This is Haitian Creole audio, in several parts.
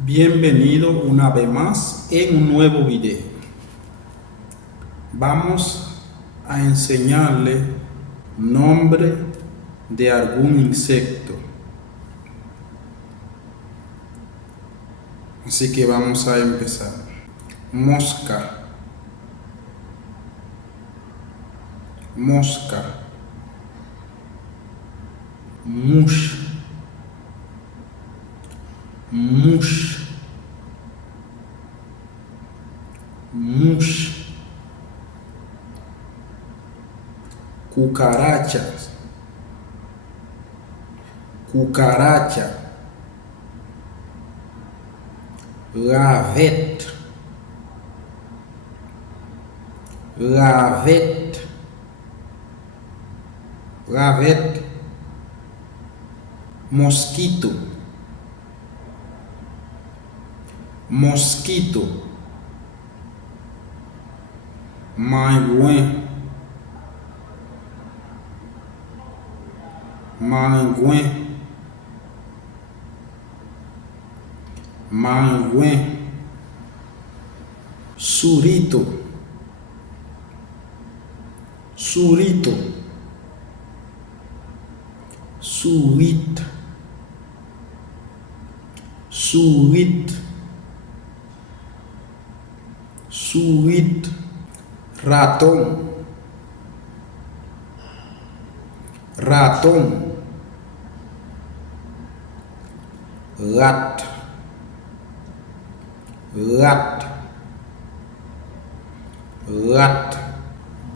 Bienvenido una vez más en un nuevo video. Vamos a enseñarle nombre de algún insecto. Así que vamos a empezar. Mosca, mosca, mush, mush, mush, cucarachas, cucaracha, ravette, ravette, ravette, mosquito, mosquito, maingouin, maingouin, maingouin, surito, surito, surite, surite, surite, ratón, ratón, rat, rat, rat,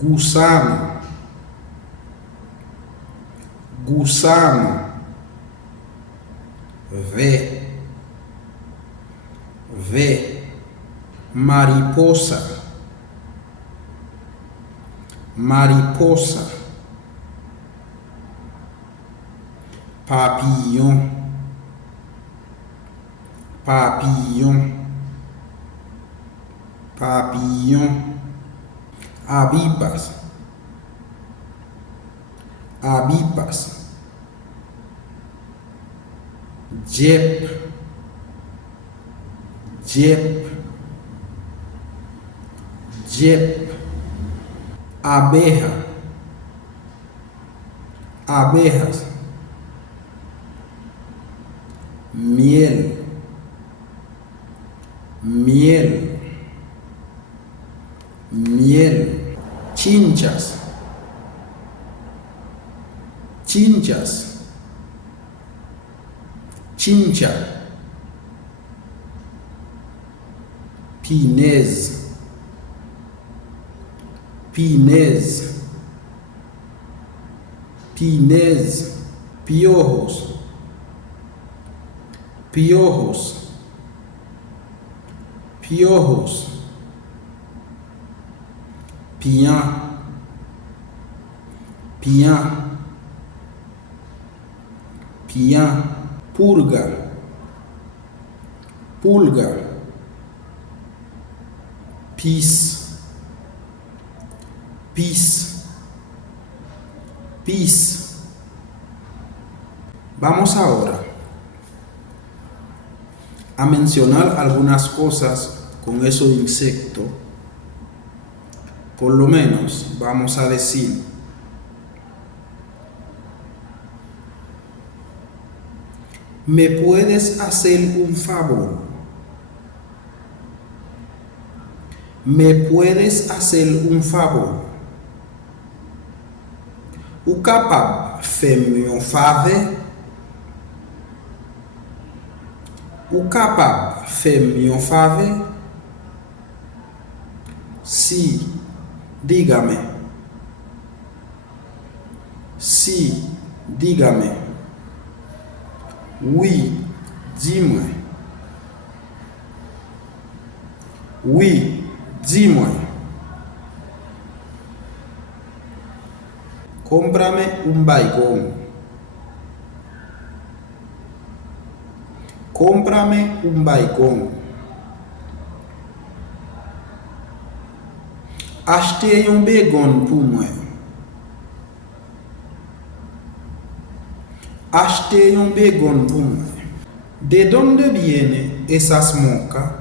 gusano, gusano, ve, ve, mariposa, mariposa, papillon, papillon, papillon, avispas, avispas, yep, yep, yep, abeja, abejas, miel, miel, miel, chinchas, chinchas, chincha, pinez, pinez, pinez, piojos, piojos, piojos, pian, pian, pian, pulga, pulga, pis, pis, pis. Vamos ahora a mencionar algunas cosas con esos insectos. Por lo menos vamos a decir: ¿me puedes hacer un favor? ¿Me puedes hacer un favor? Ou capable faire-me un favor? Ou capable faire-me un favor? Si, dígame. Si, dígame. Oui, dis-moi. Oui, dis-moi. Cómprame un baigón. Cómprame un baigón. Achetez un baigón pour moi. Achetez un baigón pour moi. ¿De dónde viene vienen esas moscas?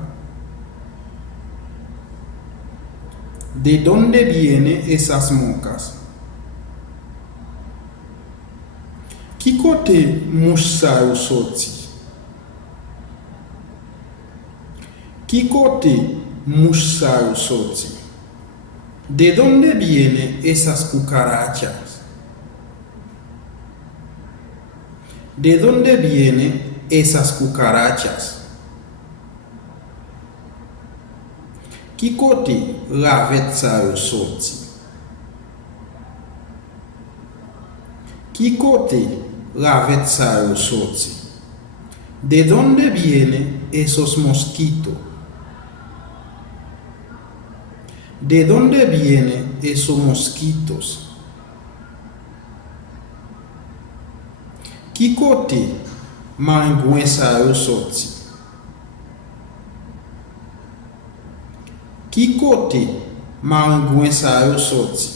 ¿De dónde vienen esas moscas? Qui côté mouche ça yo sorti? Qui côté mouche ça yo sorti? ¿De dónde vienen esas cucarachas? ¿De dónde vienen esas cucarachas? Qui côté ravette ça yo sorti? Qui côté ravette ça yo sorti? ¿De dónde vienen esos mosquitos? ¿De dónde vienen esos mosquitos? Qui côté maringouin ça yo sorti? Qui côté maringouin ça yo sorti?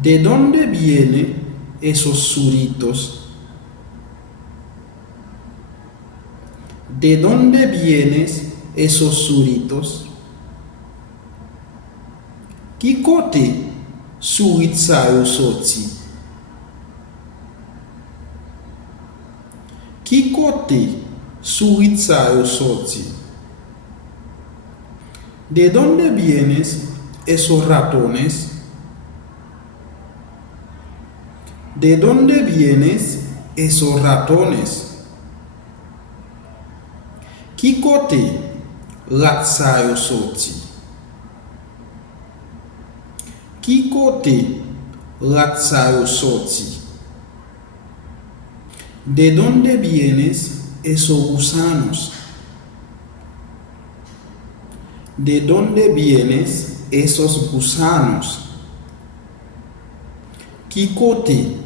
¿De dónde vienen esos zuritos? ¿De dónde vienen esos zuritos? Qui côté sourit ça yo sorti? Qui côté sourit ça yo sorti? ¿De dónde vienen esos ratones? ¿De dónde vienen esos ratones? Qui côté rat ça yo sorti? Qui côté rat ça yo sorti? ¿De dónde vienen esos gusanos? ¿De dónde vienen esos gusanos? Qui côté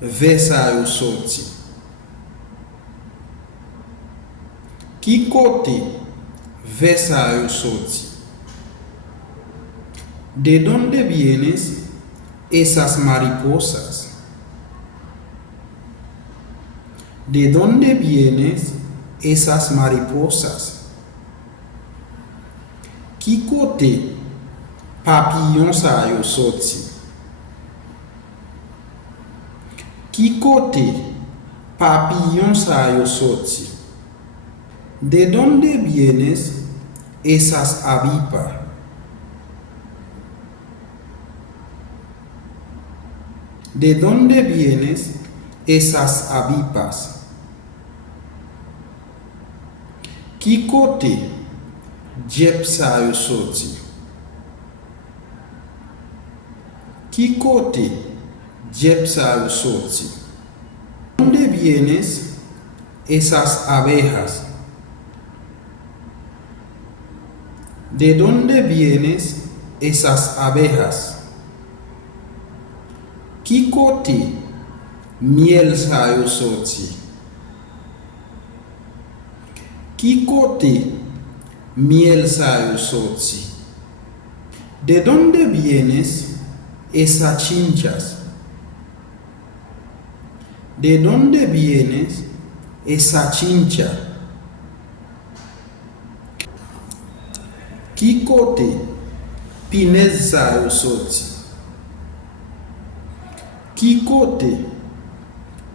ve ça yo sorti? Qui côté ve ça yo sorti? ¿De dónde vienen esas mariposas? ¿De dónde vienen esas mariposas? Qui côté papillon ça yo sorti? Qui côté papillon ça yo sorti? ¿De dónde vienen esas avispas? ¿De dónde vienen esas avispas? Qui côté Jep ça yo sorti? Qui côté Jep ça yo sorti? ¿De dónde vienen esas abejas? ¿De dónde vienen esas abejas? Qui côté miel ça yo sorti? Qui côté miel ça yo sorti? ¿De dónde vienen esas chinchas? ¿De dónde vienen esa chincha? Qui côté pinez ça yo sorti? Qui côté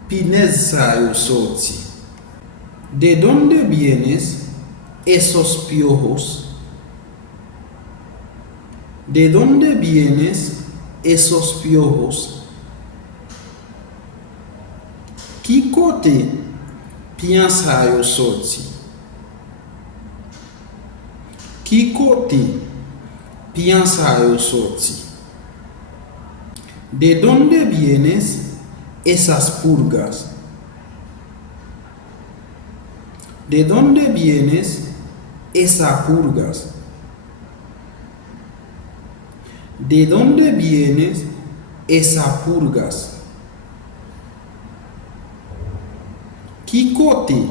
pinez ça yo sorti? ¿De dónde vienen esos piojos? ¿De dónde vienen esos piojos? Qui côté pian ça yo sorti? Qui côté pian ça yo sorti? ¿De dónde vienen esas pulgas? ¿De dónde vienen esas pulgas? ¿De dónde vienen esas pulgas? Qui côté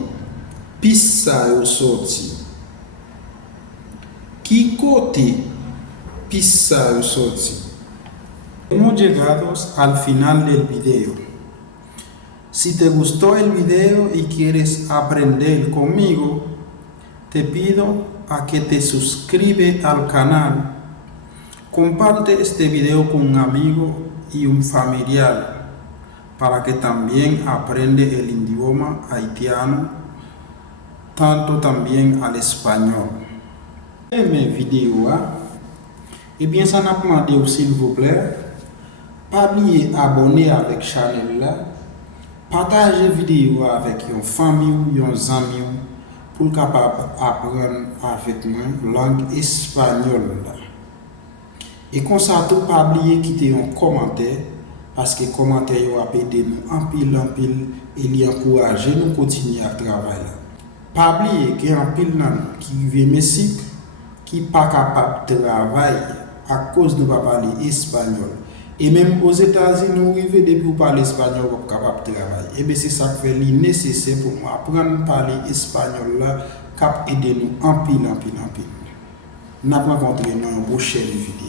pis ça yo sorti? Qui côté pis ça yo sorti? Hemos llegado al final del video. Si te gustó el video y quieres aprender conmigo, te pido a que te suscribes al canal, comparte este video con un amigo y un familiar para que también aprenda el idioma haitiano, tanto también al español. Mes vidéos, et bien ça n'a pas demandé s'il vous plaît, pas oublier abonner avec la chaîne là, partager vidéo avec une famille ou un ami pour capable apprendre avec moi langue espagnole là. Et comme ça tout pas oublier quitter un commentaire parce que commentaire va aider nous en pile et il encourager nous continuer à travailler là. Pas oublier qu'il y a un pile qui vient Mexique qui pas capable de travailler à cause de ne pas parler espagnol. Et même aux États-Unis, nous arrivons depuis parler espagnol pour capable de travailler. Et bien c'est ça qui fait nécessaire pour moi apprendre à parler espagnol là, cap aider nous en pile. Nous allons rencontrer dans une prochaine vidéo.